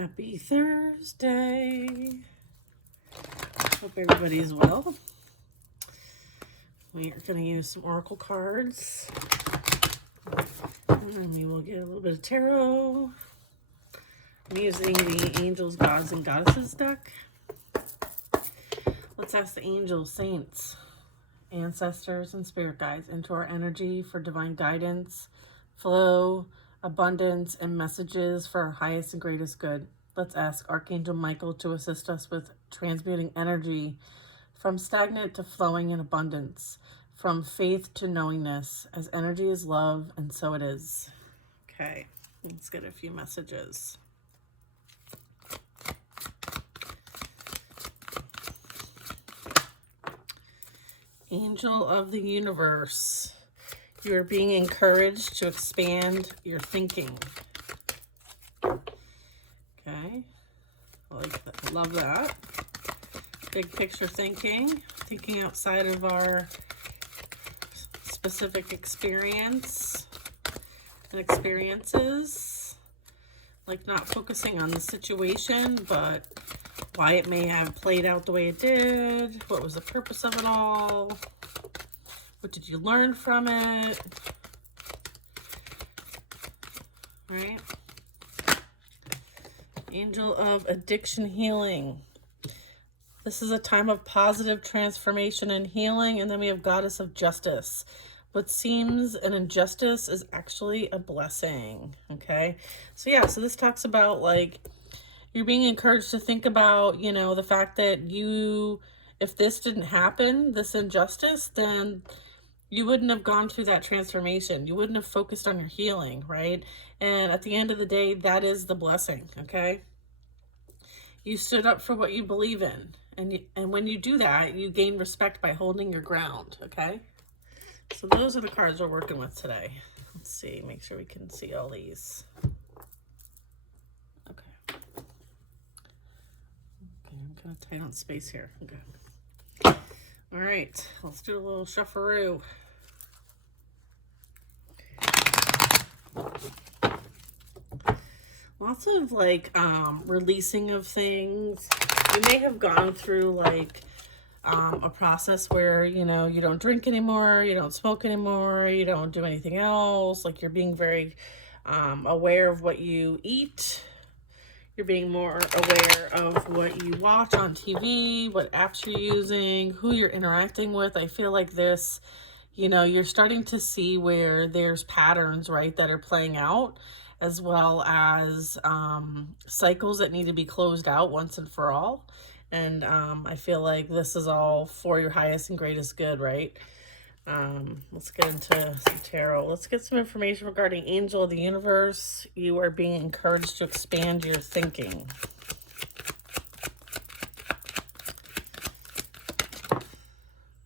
Happy Thursday. Hope everybody is well. We are going to use some oracle cards. And we will get a little bit of tarot. I'm using the Angels, Gods, and Goddesses deck. Let's ask the angels, saints, ancestors, and spirit guides into our energy for divine guidance, flow, abundance, and messages for our highest and greatest good. Let's ask Archangel Michael to assist us with transmuting energy from stagnant to flowing in abundance, from faith to knowingness, as energy is love, and so it is. Okay, let's get a few messages. Angel of the universe, you are being encouraged to expand your thinking. Okay, I like that. I love that. Big picture thinking, thinking outside of our specific experience and experiences, like not focusing on the situation, but why it may have played out the way it did, what was the purpose of it all, what did you learn from it, right? Angel of addiction healing. This is a time of positive transformation and healing. And then we have Goddess of justice. What seems an injustice is actually a blessing. Okay. So yeah, so this talks about like, you're being encouraged to think about, you know, the fact that if this didn't happen, this injustice, then you wouldn't have gone through that transformation. You wouldn't have focused on your healing, right? And at the end of the day, that is the blessing, okay? You stood up for what you believe in. And when you do that, you gain respect by holding your ground, okay? So those are the cards we're working with today. Let's see, make sure we can see all these. Okay. Okay, I'm kind of tight on space here. Okay. All right, let's do a little shuffle-roo. Lots of like releasing of things. You may have gone through like a process where, you know, you don't drink anymore, you don't smoke anymore, you don't do anything else. Like you're being very aware of what you eat. You're being more aware of what you watch on TV, what apps you're using, who you're interacting with. I feel like this, you know, you're starting to see where there's patterns, right, that are playing out, as well as cycles that need to be closed out once and for all. And I feel like this is all for your highest and greatest good, right? Let's get into some tarot. Let's get some information regarding Angel of the Universe. You are being encouraged to expand your thinking.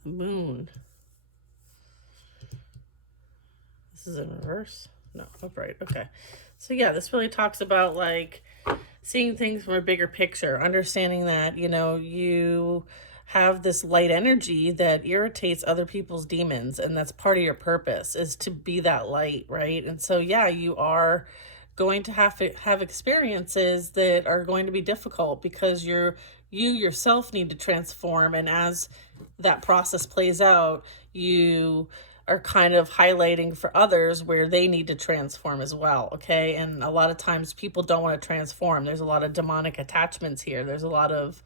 Moon. This is in reverse? No, upright. Okay. So yeah, this really talks about like seeing things from a bigger picture, understanding that, you know, you have this light energy that irritates other people's demons, and that's part of your purpose, is to be that light, right? And so yeah, you are going to have experiences that are going to be difficult because you yourself need to transform, and as that process plays out, you are kind of highlighting for others where they need to transform as well, okay? And a lot of times people don't want to transform. There's a lot of demonic attachments here. There's a lot of,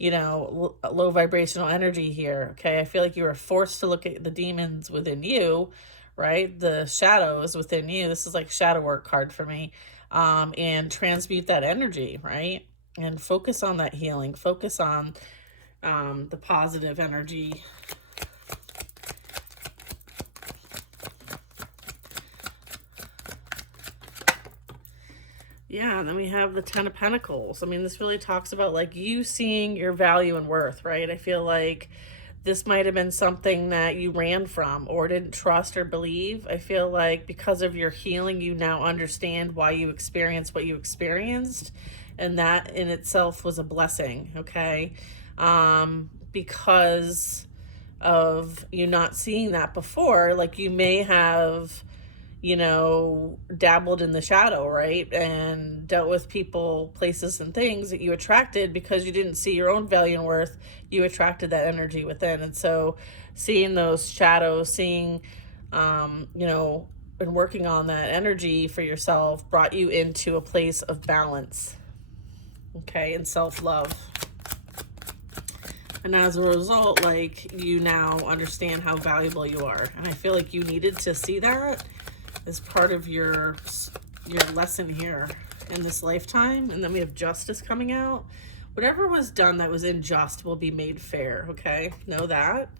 you know, low vibrational energy here, okay? I feel like you are forced to look at the demons within you, right? The shadows within you. This is like shadow work card for me. And transmute that energy, right? And focus on that healing. Focus on the positive energy. Yeah, and then we have the Ten of Pentacles. I mean, this really talks about like you seeing your value and worth, right? I feel like this might have been something that you ran from or didn't trust or believe. I feel like because of your healing, you now understand why you experienced what you experienced. And that in itself was a blessing, okay? Because of you not seeing that before, like you may have, dabbled in the shadow, right? And dealt with people, places, and things that you attracted because you didn't see your own value and worth. You attracted that energy within. And so seeing those shadows, seeing, and working on that energy for yourself brought you into a place of balance, okay, and self-love. And as a result, you now understand how valuable you are. And I feel like you needed to see that as part of your lesson here in this lifetime. And then we have justice coming out. Whatever was done that was unjust will be made fair, okay? Know that.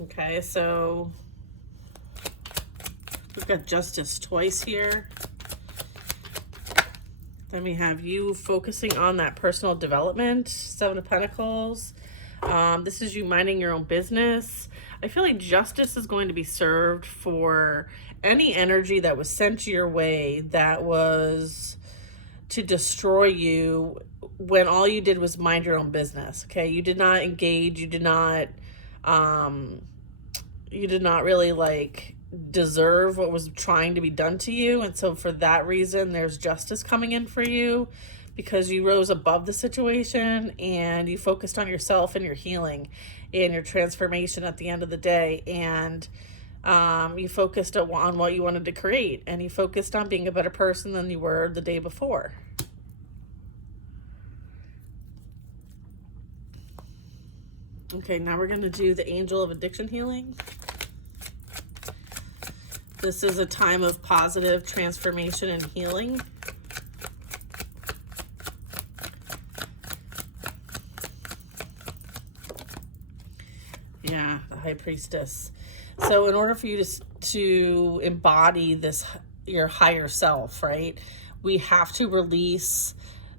Okay, so we've got justice twice here. Then we have you focusing on that personal development, Seven of Pentacles. This is you minding your own business. I feel like justice is going to be served for any energy that was sent your way that was to destroy you when all you did was mind your own business, okay? You did not engage. You did not really deserve what was trying to be done to you. And so for that reason, there's justice coming in for you because you rose above the situation and you focused on yourself and your healing and your transformation at the end of the day. And you focused on what you wanted to create, and you focused on being a better person than you were the day before. Okay, now we're going to do the Angel of Addiction Healing. This is a time of positive transformation and healing. Yeah, the High Priestess. So in order for you to embody this, your higher self, right, we have to release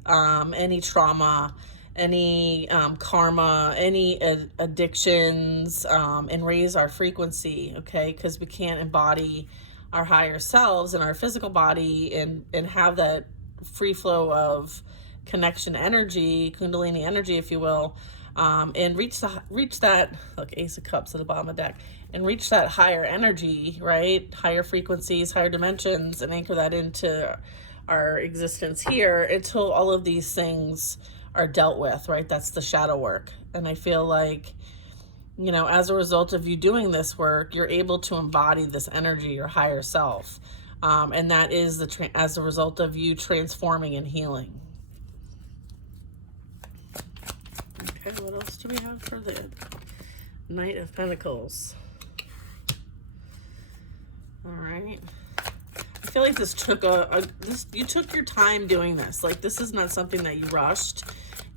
any trauma, any karma, any addictions, and raise our frequency, okay? Because we can't embody our higher selves in our physical body and have that free flow of connection energy, kundalini energy, if you will, and reach that, look, Ace of Cups at the bottom of the deck, and reach that higher energy, right? Higher frequencies, higher dimensions, and anchor that into our existence here until all of these things are dealt with, right? That's the shadow work. And I feel like, as a result of you doing this work, you're able to embody this energy, your higher self. And that is as a result of you transforming and healing. Okay, what else do we have for the Knight of Pentacles? All right. I feel like this took you took your time doing this. Like, this is not something that you rushed.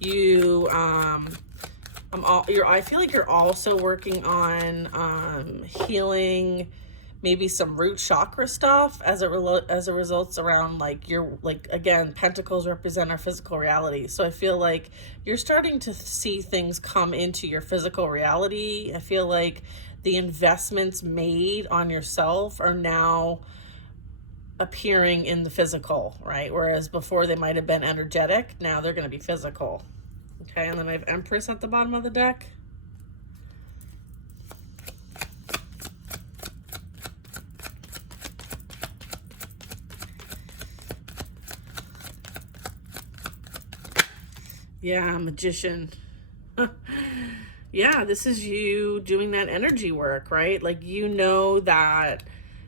I feel like you're also working on healing maybe some root chakra stuff as a result around again, pentacles represent our physical reality. So I feel like you're starting to see things come into your physical reality. I feel like the investments made on yourself are now appearing in the physical, right? Whereas before they might have been energetic, now they're going to be physical. Okay, and then I have Empress at the bottom of the deck. Yeah, Magician. Yeah, this is you doing that energy work, right? Like, that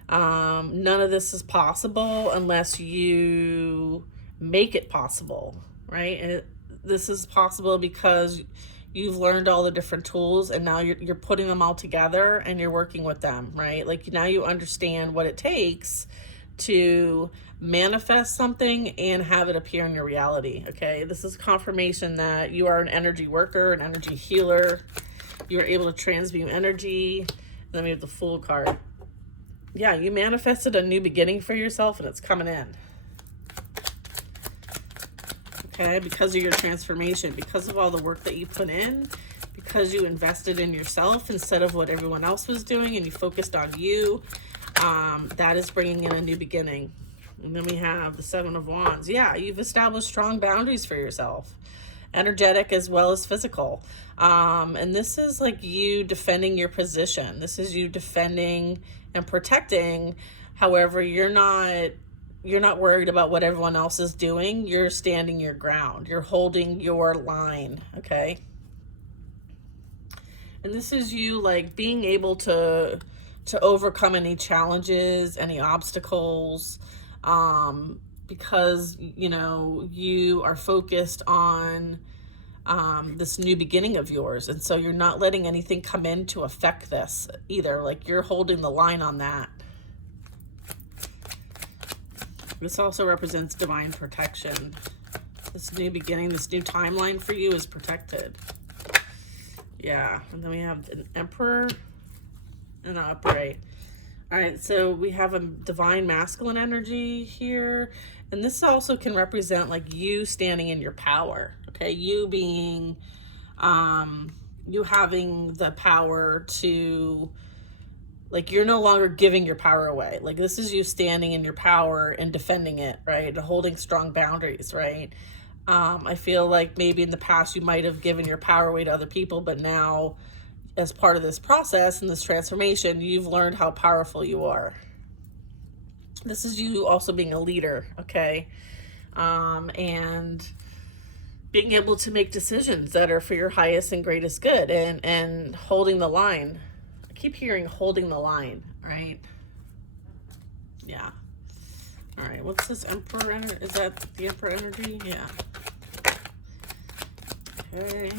none of this is possible unless you make it possible, right? And this is possible because you've learned all the different tools, and now you're putting them all together and you're working with them, right? Like, now you understand what it takes to manifest something and have it appear in your reality. Okay, this is confirmation that you are an energy worker, an energy healer. You are able to transmute energy. And then we have the Fool card. Yeah, you manifested a new beginning for yourself, and it's coming in. Okay, because of your transformation, because of all the work that you put in, because you invested in yourself instead of what everyone else was doing, and you focused on you, that is bringing in a new beginning. And then we have the Seven of Wands. Yeah, you've established strong boundaries for yourself, energetic as well as physical. And this is like you defending your position. This is you defending and protecting However, you're not worried about what everyone else is doing. You're standing your ground. You're holding your line, okay? And this is you like being able to overcome any challenges, any obstacles, because you are focused on this new beginning of yours. And so you're not letting anything come in to affect this either. Like, you're holding the line on that. This also represents divine protection. This new beginning, this new timeline for you is protected. Yeah, and then we have an Emperor and an Upright. All right, so we have a divine masculine energy here. And this also can represent like you standing in your power, okay? You being, you having the power to, like, you're no longer giving your power away. Like, this is you standing in your power and defending it, right? And holding strong boundaries, right? I feel like maybe in the past you might have given your power away to other people, but now as part of this process and this transformation, you've learned how powerful you are. This is you also being a leader, okay? And being able to make decisions that are for your highest and greatest good, and holding the line. I keep hearing holding the line, right? Yeah. All right, what's this Emperor energy? Is that the Emperor energy? Yeah. Okay.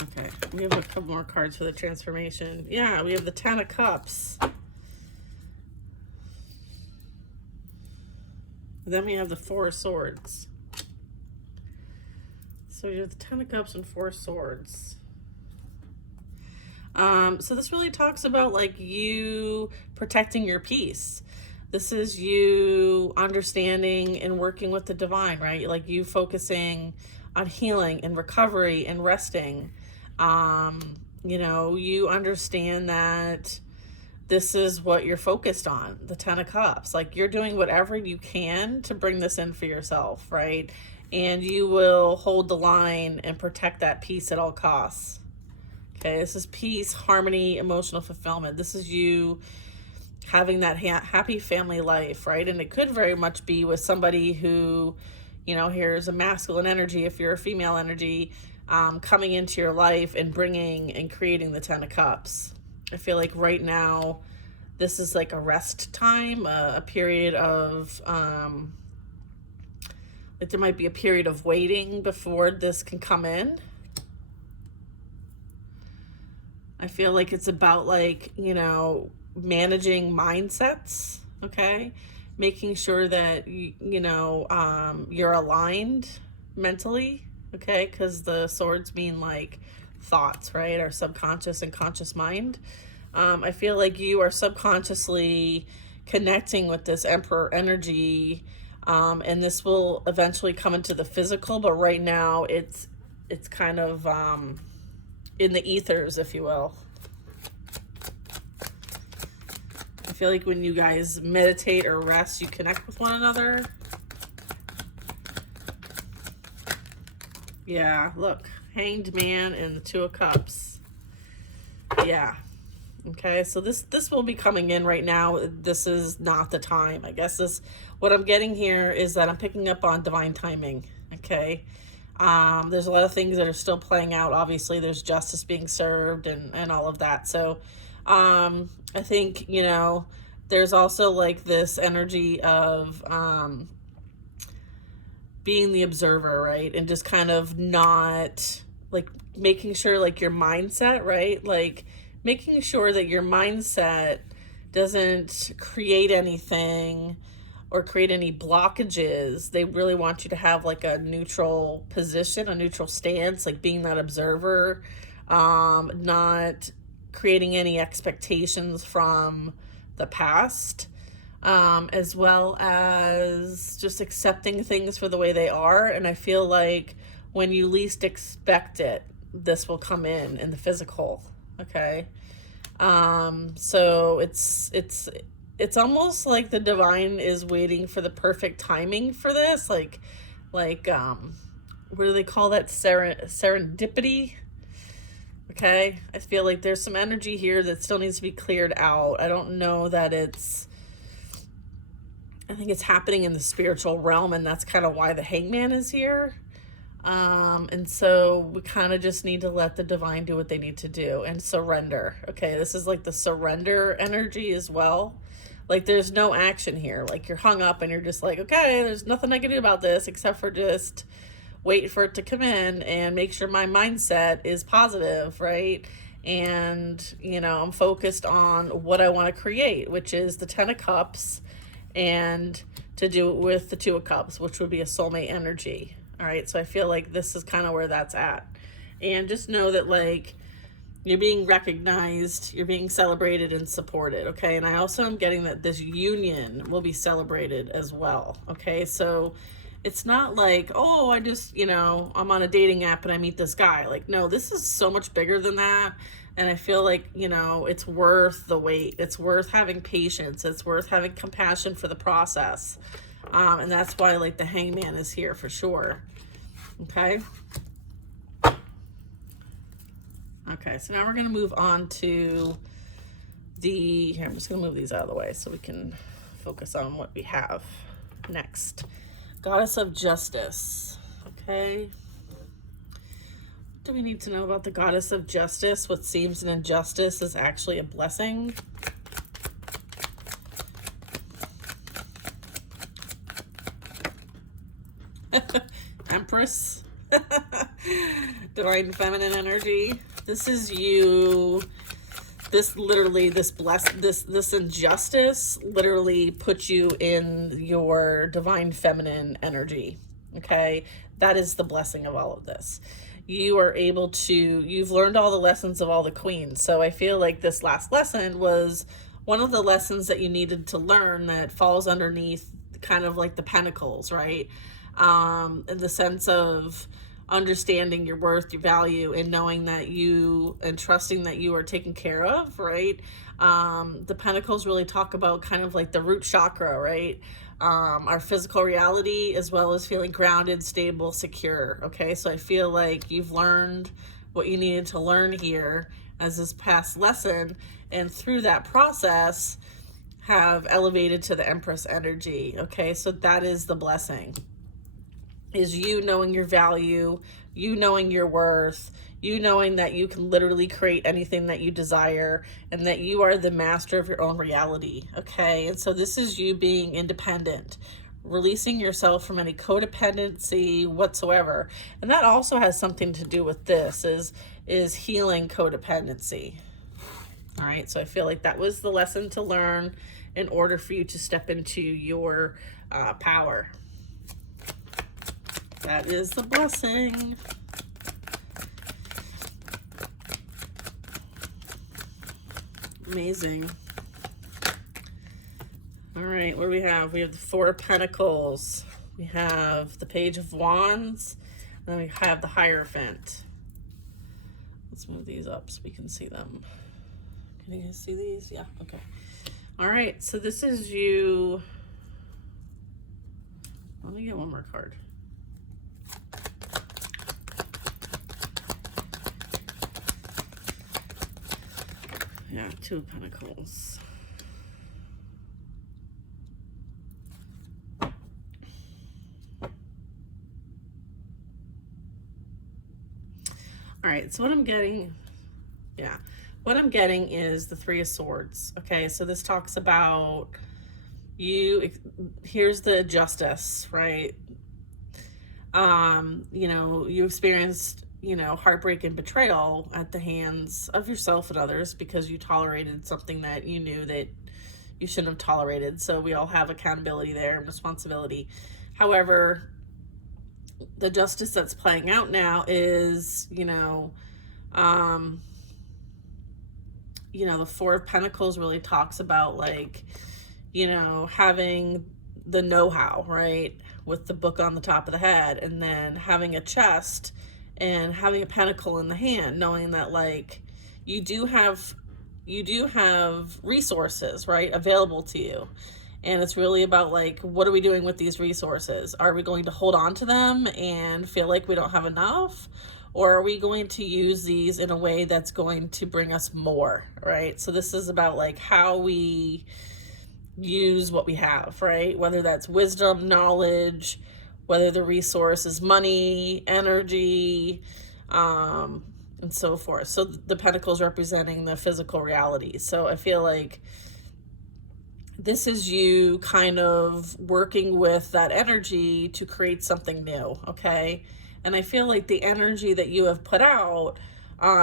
Okay, we have a couple more cards for the transformation. Yeah, we have the Ten of Cups. Then we have the Four of Swords. So you have the Ten of Cups and Four of Swords. So this really talks about like you protecting your peace. This is you understanding and working with the divine, right? Like you focusing on healing and recovery and resting. You understand that this is what you're focused on, the Ten of Cups. Like, you're doing whatever you can to bring this in for yourself, right? And you will hold the line and protect that peace at all costs. Okay, this is peace, harmony, emotional fulfillment. This is you having that happy family life, right? And it could very much be with somebody who, here's a masculine energy, if you're a female energy, coming into your life and bringing and creating the Ten of Cups. I feel like right now, this is like a rest time, a period of, like there might be a period of waiting before this can come in. I feel like it's about like, managing mindsets, okay? Making sure that, you're aligned mentally, okay? Because the swords mean like thoughts, right? Our subconscious and conscious mind. I feel like you are subconsciously connecting with this Emperor energy, and this will eventually come into the physical, but right now it's kind of in the ethers, if you will. I feel like when you guys meditate or rest, you connect with one another. Yeah, look, Hanged Man and the Two of Cups. Yeah. Okay, so this will be coming in right now. This is not the time. I guess what I'm getting here is that I'm picking up on divine timing. Okay. There's a lot of things that are still playing out. Obviously, there's justice being served and all of that. So I think, there's also like this energy of being the observer, right? And just kind of not like making sure like your mindset, right? Like making sure that your mindset doesn't create anything or create any blockages. They really want you to have like a neutral position, a neutral stance, like being that observer, not creating any expectations from the past, as well as just accepting things for the way they are. And I feel like when you least expect it, this will come in the physical. Okay. So it's almost like the divine is waiting for the perfect timing for this. Like, what do they call that? Serendipity? Okay, I feel like there's some energy here that still needs to be cleared out. I don't know that I think it's happening in the spiritual realm, and that's kind of why the hangman is here. And so we kind of just need to let the divine do what they need to do and surrender. Okay, this is like the surrender energy as well. Like there's no action here. Like you're hung up and you're just like, okay, there's nothing I can do about this except for just wait for it to come in and make sure my mindset is positive, right? And, I'm focused on what I want to create, which is the 10 of Cups, and to do it with the 2 of Cups, which would be a soulmate energy. All right, so I feel like this is kind of where that's at. And just know that, like, you're being recognized, you're being celebrated and supported, okay? And I also am getting that this union will be celebrated as well, okay? So it's not like, oh, I just, I'm on a dating app and I meet this guy. Like, no, this is so much bigger than that. And I feel like, it's worth the wait. It's worth having patience. It's worth having compassion for the process. And that's why, like, the hangman is here for sure. Okay. Okay, so now we're going to move on to here, I'm just going to move these out of the way so we can focus on what we have next. Goddess of Justice. Okay. What do we need to know about the Goddess of Justice? What seems an injustice is actually a blessing. Empress. Divine feminine energy. This is you. This injustice literally puts you in your divine feminine energy. Okay, that is the blessing of all of this. You are able to, you've learned all the lessons of all the queens. So I feel like this last lesson was one of the lessons that you needed to learn that falls underneath kind of like the pentacles, right? In the sense of understanding your worth, your value, and knowing that and trusting that you are taken care of, right? The pentacles really talk about kind of like the root chakra, right? Our physical reality, as well as feeling grounded, stable, secure. Okay, so I feel like you've learned what you needed to learn here as this past lesson, and through that process have elevated to the Empress energy. Okay, so that is the blessing. Is you knowing your value, you knowing your worth, you knowing that you can literally create anything that you desire, and that you are the master of your own reality, okay? And so this is you being independent, releasing yourself from any codependency whatsoever. And that also has something to do with this, is healing codependency. All right, so I feel like that was the lesson to learn in order for you to step into your power. That is the blessing. Amazing. All right, what do we have? We have the 4 of Pentacles. We have the Page of Wands. And then we have the Hierophant. Let's move these up so we can see them. Can you guys see these? Yeah, okay. All right, so this is you. Let me get one more card. Yeah, 2 of Pentacles. All right, so what I'm getting, is the 3 of Swords. Okay, so this talks about here's the justice, right? You experienced heartbreak and betrayal at the hands of yourself and others because you tolerated something that you knew that you shouldn't have tolerated. So we all have accountability there and responsibility. However, the justice that's playing out now is, the 4 of Pentacles really talks about, like, having the know-how, right? With the book on the top of the head, and then having a chest and having a pentacle in the hand, knowing that, like, you do have resources, right, available to you. And it's really about, like, what are we doing with these resources? Are we going to hold on to them and feel like we don't have enough? Or are we going to use these in a way that's going to bring us more, right? So this is about like how we use what we have, right? Whether that's wisdom, knowledge, whether the resource is money, energy, and so forth. So the pentacles representing the physical reality. So I feel like this is you kind of working with that energy to create something new, okay? And I feel like the energy that you have put out,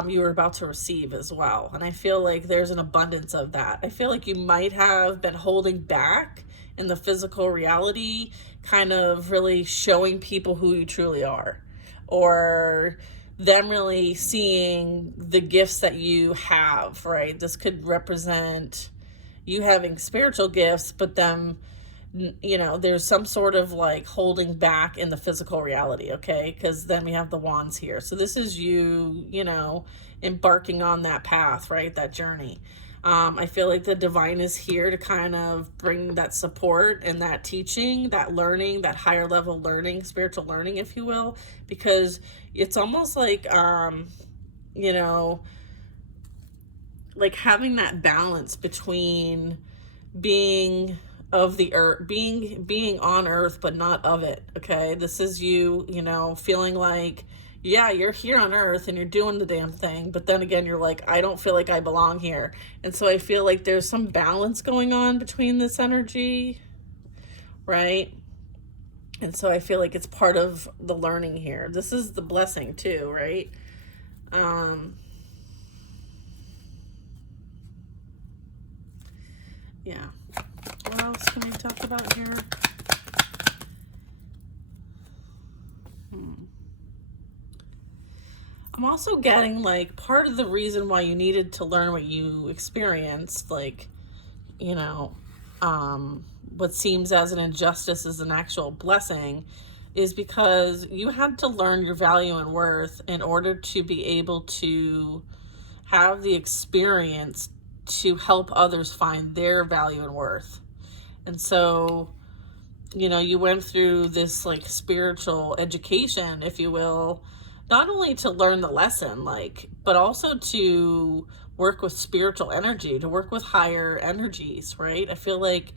you are about to receive as well. And I feel like there's an abundance of that. I feel like you might have been holding back in the physical reality, kind of really showing people who you truly are, or them really seeing the gifts that you have, right? This could represent you having spiritual gifts, but them, you know, there's some sort of like holding back in the physical reality, okay? Because then we have the wands here. So this is you, you know, embarking on that path, right? That journey. I feel like the divine is here to kind of bring that support and that teaching, that learning, that higher level learning, spiritual learning, if you will, because it's almost like, you know, like having that balance between being of the earth, being on earth, but not of it. Okay. This is you, you know, feeling like, yeah, you're here on earth and you're doing the damn thing. But then again, you're like, I don't feel like I belong here. And so I feel like there's some balance going on between this energy, right? And so I feel like it's part of the learning here. This is the blessing too, right? Yeah. What else can we talk about here? I'm also getting like part of the reason why you needed to learn what you experienced, like, you know, what seems as an injustice is an actual blessing, is because you had to learn your value and worth in order to be able to have the experience to help others find their value and worth. And so, you know, you went through this like spiritual education, if you will, not only to learn the lesson, like, but also to work with spiritual energy, to work with higher energies, right? I feel like,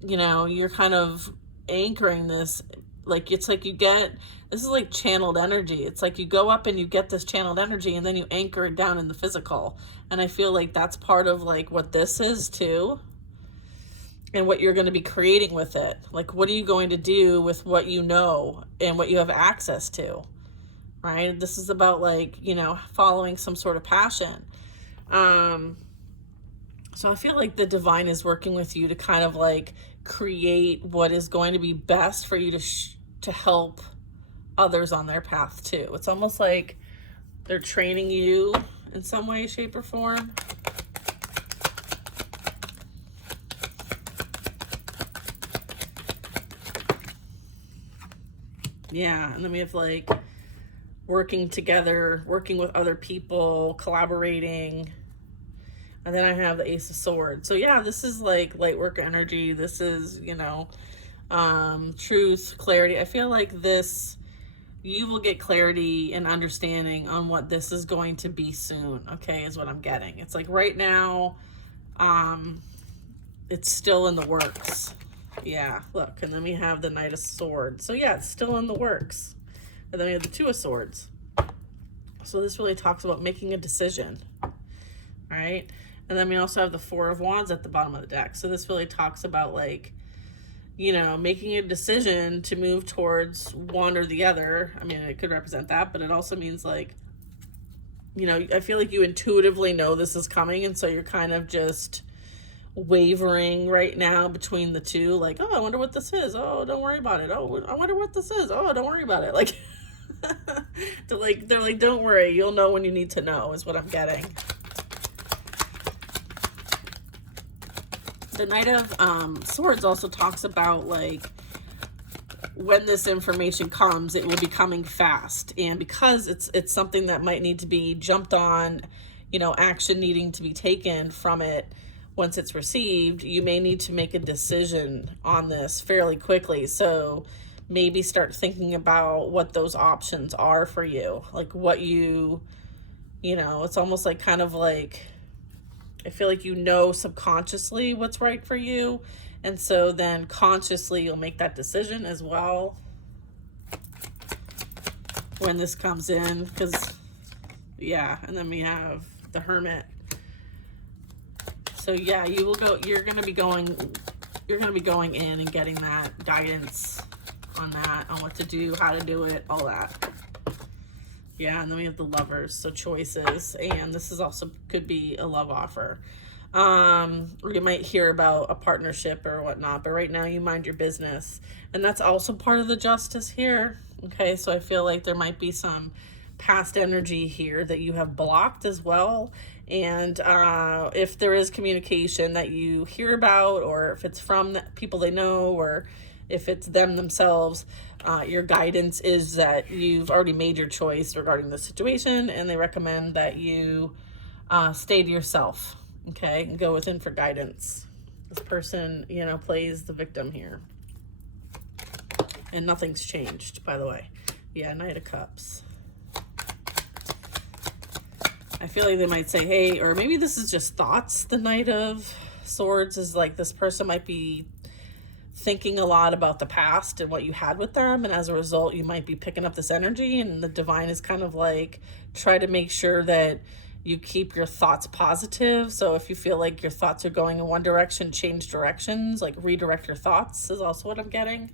you know, you're kind of anchoring this, like, it's like you get, this is like channeled energy. It's like you go up and you get this channeled energy and then you anchor it down in the physical. And I feel like that's part of like what this is too. And what you're going to be creating with it. Like, what are you going to do with what you know and what you have access to, right? This is about like, you know, following some sort of passion. So I feel like the divine is working with you to kind of like create what is going to be best for you to help others on their path too. It's almost like they're training you in some way, shape, or form. Yeah, and then we have like working together, working with other people, collaborating. And then I have the Ace of Swords. So yeah, this is like light work energy. This is, you know, truth, clarity. I feel like this, you will get clarity and understanding on what this is going to be soon, okay, is what I'm getting. It's like right now, it's still in the works. Yeah, look, and then we have the Knight of Swords. So yeah, it's still in the works. And then we have the Two of Swords. So this really talks about making a decision, right? And then we also have the Four of Wands at the bottom of the deck. So this really talks about like, you know, making a decision to move towards one or the other. I mean, it could represent that, but it also means like, you know, I feel like you intuitively know this is coming. And so you're kind of just wavering right now between the two. Like, oh, I wonder what this is. Oh, don't worry about it. Oh, I wonder what this is. Oh, don't worry about it. Like, they're like, don't worry. You'll know when you need to know is what I'm getting. The Knight of Swords also talks about like when this information comes, it will be coming fast, and because it's something that might need to be jumped on, you know, action needing to be taken from it once it's received, you may need to make a decision on this fairly quickly. So maybe start thinking about what those options are for you. Like what you know, it's almost like kind of like, I feel like you know subconsciously what's right for you. And so then consciously you'll make that decision as well when this comes in. Because, yeah, and then we have the Hermit. So yeah, you will go, you're going to be going in and getting that guidance on that, on what to do, how to do it, all that. Yeah, and then we have the Lovers, so choices, and this is also could be a love offer. Or you might hear about a partnership or whatnot, but right now you mind your business. And that's also part of the Justice here. Okay, so I feel like there might be some past energy here that you have blocked as well. And if there is communication that you hear about, or if it's from people they know, or if it's them themselves, your guidance is that you've already made your choice regarding the situation, and they recommend that you stay to yourself, okay, and go within for guidance. This person, you know, plays the victim here. And nothing's changed, by the way. Yeah, Knight of Cups. I feel like they might say, hey, or maybe this is just thoughts. The Knight of Swords is like, this person might be thinking a lot about the past and what you had with them, and as a result you might be picking up this energy, and the divine is kind of like, try to make sure that you keep your thoughts positive. So if you feel like your thoughts are going in one direction, change directions, like redirect your thoughts is also what I'm getting.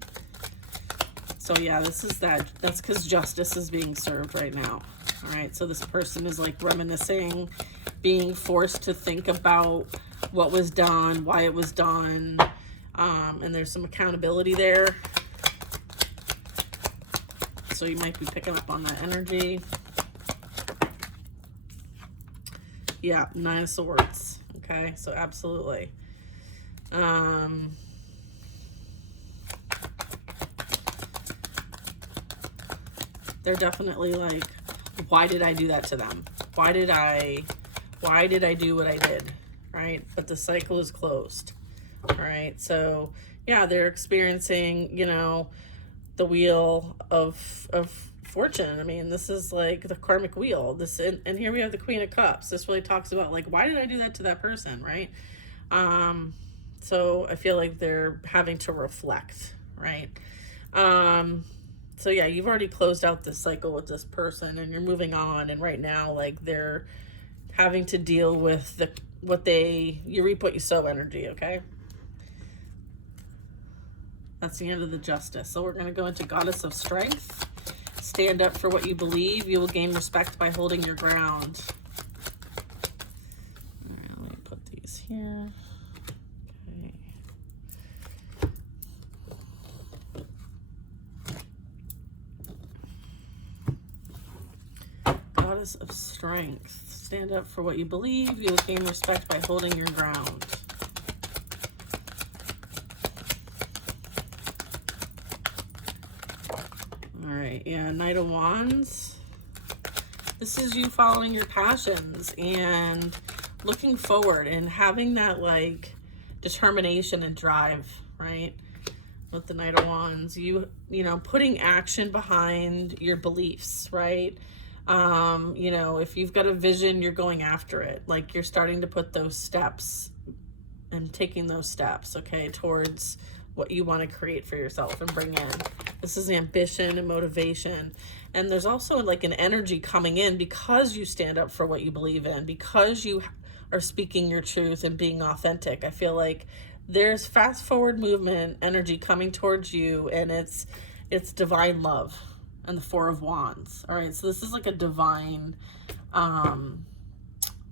So yeah, this is that's because justice is being served right now. All right, so this person is like reminiscing, being forced to think about what was done, why it was done, and there's some accountability there. So you might be picking up on that energy. Yeah, Nine of Swords. Okay, so absolutely. They're definitely like, why did I do that to them? Why did I do what I did? Right? But the cycle is closed. All right. So yeah, they're experiencing, you know, the wheel of fortune. I mean, this is like the karmic wheel. This, and here we have the Queen of Cups. This really talks about like, why did I do that to that person? Right? So I feel like they're having to reflect, right? So yeah, you've already closed out this cycle with this person, and you're moving on. And right now, like, they're having to deal with you reap what you sow energy. Okay. That's the end of the Justice. So we're going to go into Goddess of Strength. Stand up for what you believe. You will gain respect by holding your ground. All right, let me put these here. Goddess of Strength. Stand up for what you believe. You will gain respect by holding your ground. All right, yeah, Knight of Wands. This is you following your passions and looking forward and having that like determination and drive, right? With the Knight of Wands, you know, putting action behind your beliefs, right? You know, if you've got a vision, you're going after it. Like, you're starting to put those steps and taking those steps, okay, towards what you want to create for yourself and bring in. This is ambition and motivation. And there's also like an energy coming in because you stand up for what you believe in, because you are speaking your truth and being authentic. I feel like there's fast forward movement energy coming towards you, and it's divine love. And the Four of Wands. All right, so this is like a divine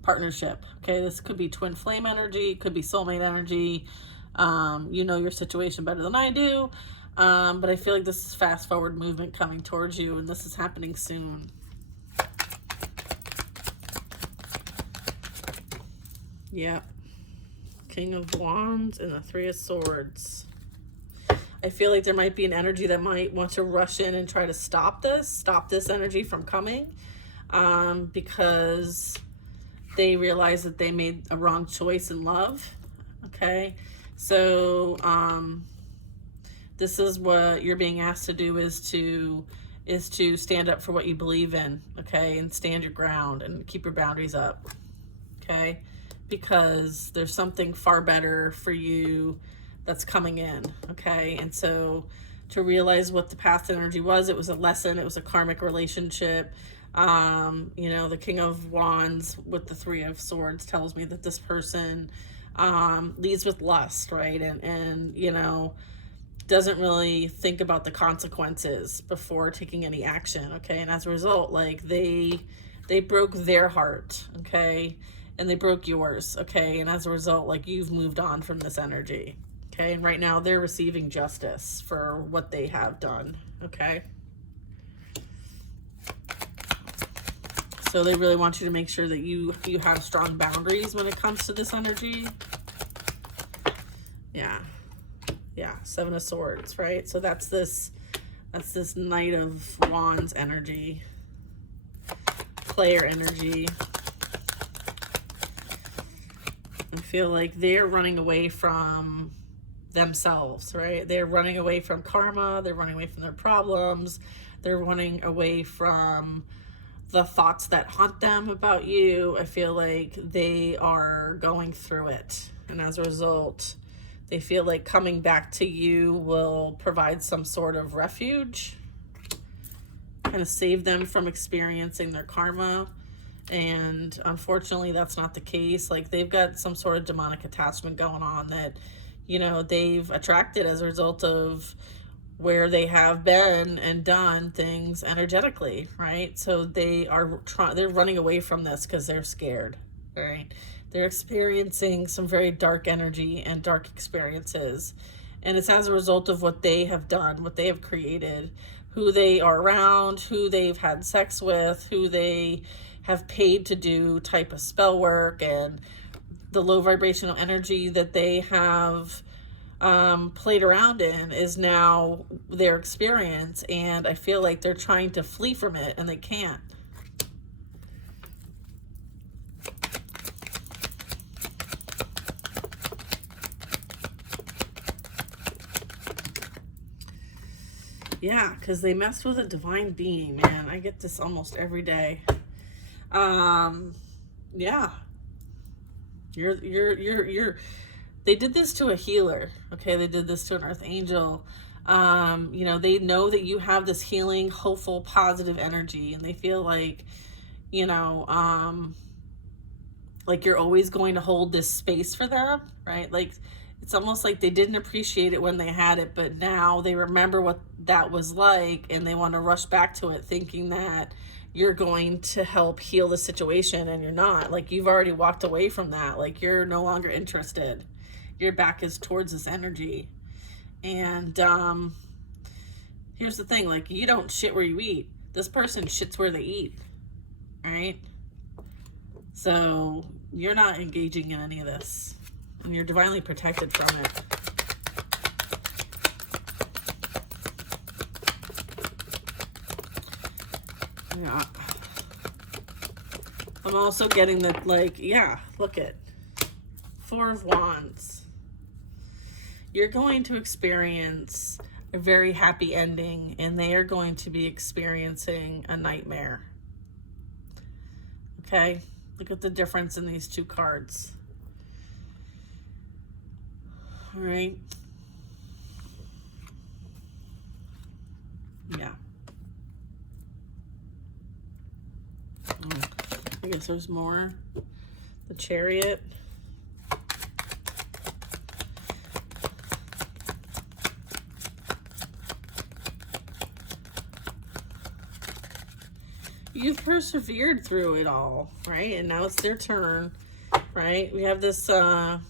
partnership. Okay, this could be twin flame energy, it could be soulmate energy. You know your situation better than I do, but I feel like this is fast forward movement coming towards you, and this is happening soon. Yeah, King of Wands and the Three of Swords. I feel like there might be an energy that might want to rush in and try to stop this energy from coming, because they realize that they made a wrong choice in love. Okay, so This is what you're being asked to do, is to stand up for what you believe in, okay? And stand your ground and keep your boundaries up, okay? Because there's something far better for you that's coming in, okay? And so to realize what the past energy was, it was a lesson, it was a karmic relationship. You know, the King of Wands with the Three of Swords tells me that this person leads with lust, right? And you know, doesn't really think about the consequences before taking any action, okay? And as a result, like they broke their heart, okay? And they broke yours, okay? And as a result, like you've moved on from this energy, okay? And right now they're receiving justice for what they have done, okay? So they really want you to make sure that you have strong boundaries when it comes to this energy. Yeah. Yeah, Seven of Swords, right? So that's this Knight of Wands energy, player energy. I feel like they're running away from themselves, right? They're running away from karma, they're running away from their problems, they're running away from the thoughts that haunt them about you. I feel like they are going through it, and as a result, they feel like coming back to you will provide some sort of refuge, kind of save them from experiencing their karma. And unfortunately, that's not the case. Like they've got some sort of demonic attachment going on that, you know, they've attracted as a result of where they have been and done things energetically, right? So they're running away from this because they're scared, right? They're experiencing some very dark energy and dark experiences. And it's as a result of what they have done, what they have created, who they are around, who they've had sex with, who they have paid to do type of spell work, and the low vibrational energy that they have played around in is now their experience. And I feel like they're trying to flee from it and they can't. Yeah, because they messed with a divine being, man. I get this almost every day. Yeah. They did this to a healer, okay? They did this to an earth angel. You know, they know that you have this healing, hopeful, positive energy, and they feel like, you know, like you're always going to hold this space for them, right? Like, it's almost like they didn't appreciate it when they had it, but now they remember what that was like, and they want to rush back to it thinking that you're going to help heal the situation, and you're not. Like, you've already walked away from that. Like, you're no longer interested. Your back is towards this energy. And here's the thing, like, you don't shit where you eat. This person shits where they eat, right? So you're not engaging in any of this, and you're divinely protected from it. Yeah. I'm also getting that, like, yeah, look at Four of Wands. You're going to experience a very happy ending, and they are going to be experiencing a nightmare. Okay? Look at the difference in these two cards. All right. Yeah. I guess there's more. The Chariot. You've persevered through it all, right? And now it's their turn, right? We have this, now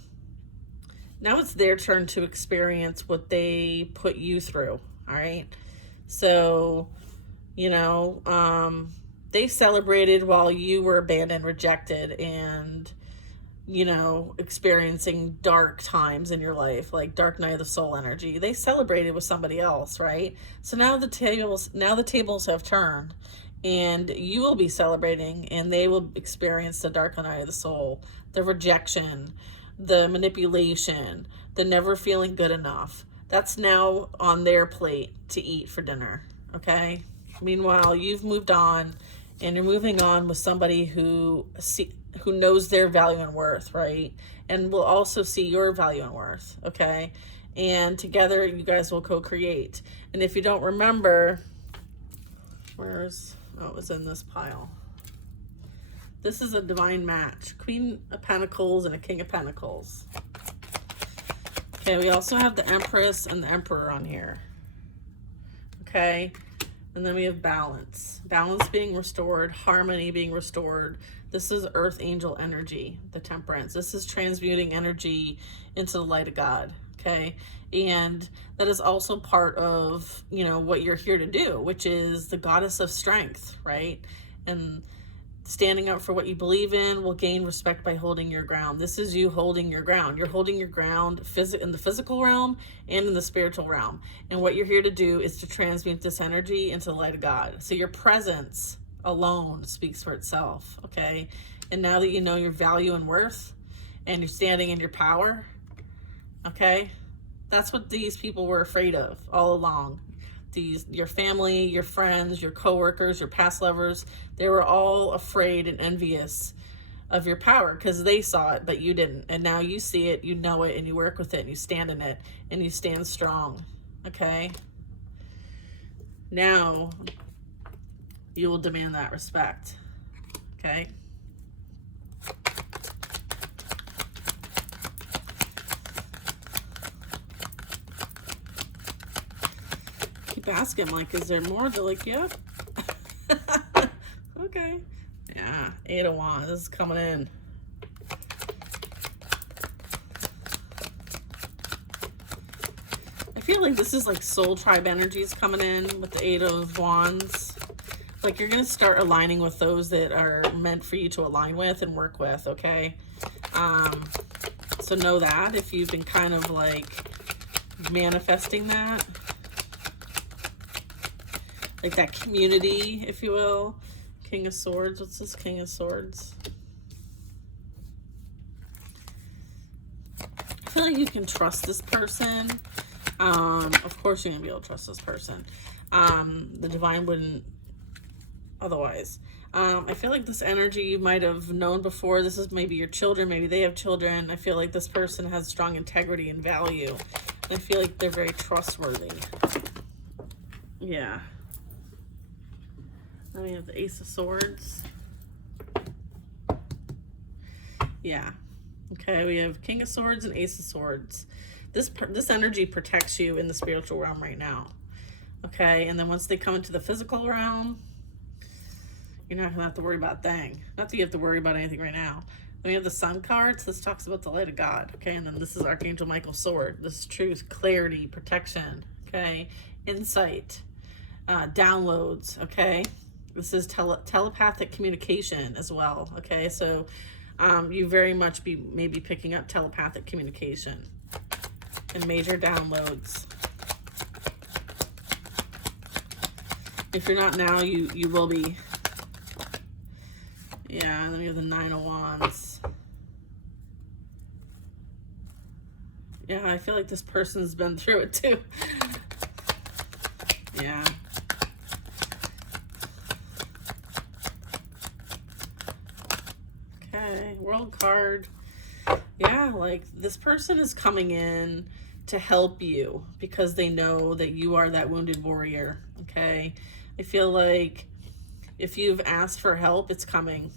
it's their turn to experience what they put you through, all right? So, you know, they celebrated while you were abandoned, rejected, and, you know, experiencing dark times in your life, like dark night of the soul energy. They celebrated with somebody else, right? So now the tables have turned, and you will be celebrating, and they will experience the dark night of the soul, the rejection, the manipulation, the never feeling good enough, That's now on their plate to eat for dinner, okay? Meanwhile, you've moved on, and you're moving on with somebody who knows their value and worth, right? And will also see your value and worth, okay? And together you guys will co-create. And if you don't remember, oh, it was in this pile. This is a divine match. Queen of Pentacles and a King of Pentacles. Okay, we also have the Empress and the Emperor on here. Okay, and then we have balance. Balance being restored, harmony being restored. This is Earth Angel energy, the Temperance. This is transmuting energy into the light of God, okay? And that is also part of, you know, what you're here to do, which is the goddess of strength, right? And standing up for what you believe in will gain respect by holding your ground. This is you holding your ground. You're holding your ground in the physical realm and in the spiritual realm. And what you're here to do is to transmute this energy into the light of God. So your presence alone speaks for itself, okay? And now that you know your value and worth and you're standing in your power, okay? That's what these people were afraid of all along. Your family, your friends, your coworkers, your past lovers, they were all afraid and envious of your power because they saw it, but you didn't. And now you see it, you know it, and you work with it, and you stand in it, and you stand strong, okay? Now, you will demand that respect, okay? Asking, like, is there more? They're like, yep. Okay. Yeah, 8 of Wands. This is coming in. I feel like this is like soul tribe energies coming in with the 8 of Wands. Like, you're going to start aligning with those that are meant for you to align with and work with, okay? So know that if you've been kind of like manifesting that. Like that community, if you will. King of Swords. What's this King of Swords? I feel like you can trust this person. Of course you're going to be able to trust this person. The divine wouldn't otherwise. I feel like this energy you might have known before. This is maybe your children. Maybe they have children. I feel like this person has strong integrity and value. I feel like they're very trustworthy. Yeah. Then we have the Ace of Swords. Yeah. Okay, we have King of Swords and Ace of Swords. This energy protects you in the spiritual realm right now. Okay, and then once they come into the physical realm, you're not going to have to worry about a thing. Not that you have to worry about anything right now. Then we have the Sun cards. This talks about the light of God. Okay, and then this is Archangel Michael's sword. This is truth, clarity, protection. Okay, insight, downloads. Okay. This is telepathic communication as well, okay? So you very much may be picking up telepathic communication and major downloads. If you're not now, you will be. Yeah, and then we have the 9 of Wands. Yeah, I feel like this person's been through it too. Yeah. World card. Yeah, like this person is coming in to help you because they know that you are that wounded warrior, okay? I feel like if you've asked for help, it's coming,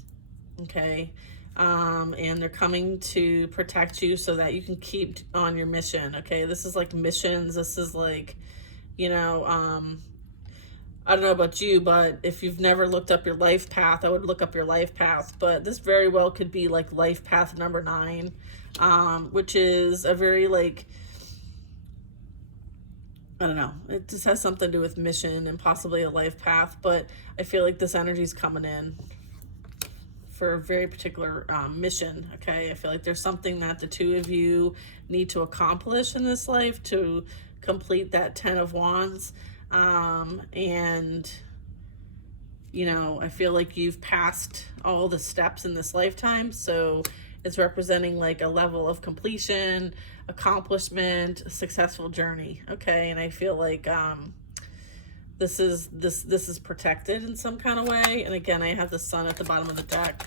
okay? And they're coming to protect you so that you can keep on your mission, okay? This is like missions. This is like, you know, I don't know about you, but if you've never looked up your life path, I would look up your life path. But this very well could be like life path number 9, which is a very like, I don't know. It just has something to do with mission and possibly a life path. But I feel like this energy is coming in for a very particular mission, okay? I feel like there's something that the two of you need to accomplish in this life to complete that 10 of Wands. And you know, I feel like you've passed all the steps in this lifetime, so It's representing like a level of completion, accomplishment, a successful journey. Okay, and I feel like this is protected in some kind of way. And again, I have the sun at the bottom of the deck.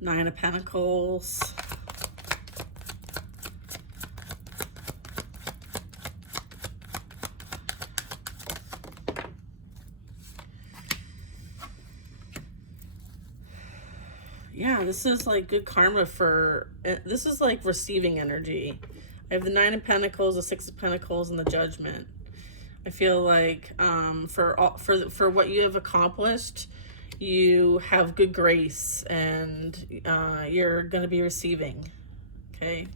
Nine of Pentacles. Yeah, this is like good karma for, this is like receiving energy. I have the Nine of Pentacles, the Six of Pentacles, and the Judgment. I feel like for what you have accomplished, you have good grace, and you're going to be receiving, okay?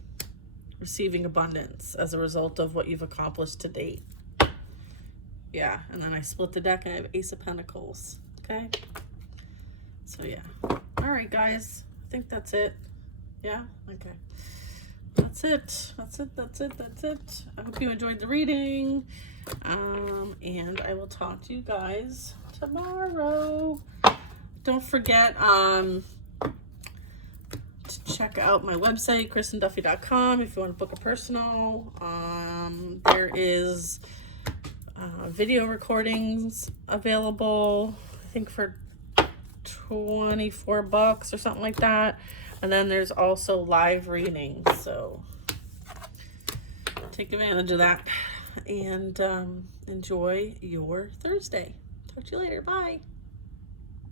Receiving abundance as a result of what you've accomplished to date. Yeah, and then I split the deck and I have Ace of Pentacles, okay? So yeah. All right, guys. I think that's it. Yeah? Okay. That's it. That's it. That's it. That's it. I hope you enjoyed the reading. And I will talk to you guys tomorrow. Don't forget to check out my website, kristen.d.velasco, if you want to book a personal. There is video recordings available, I think for $24 or something like that. And then there's also live readings, so take advantage of that. And enjoy your Thursday. Talk to you later. Bye.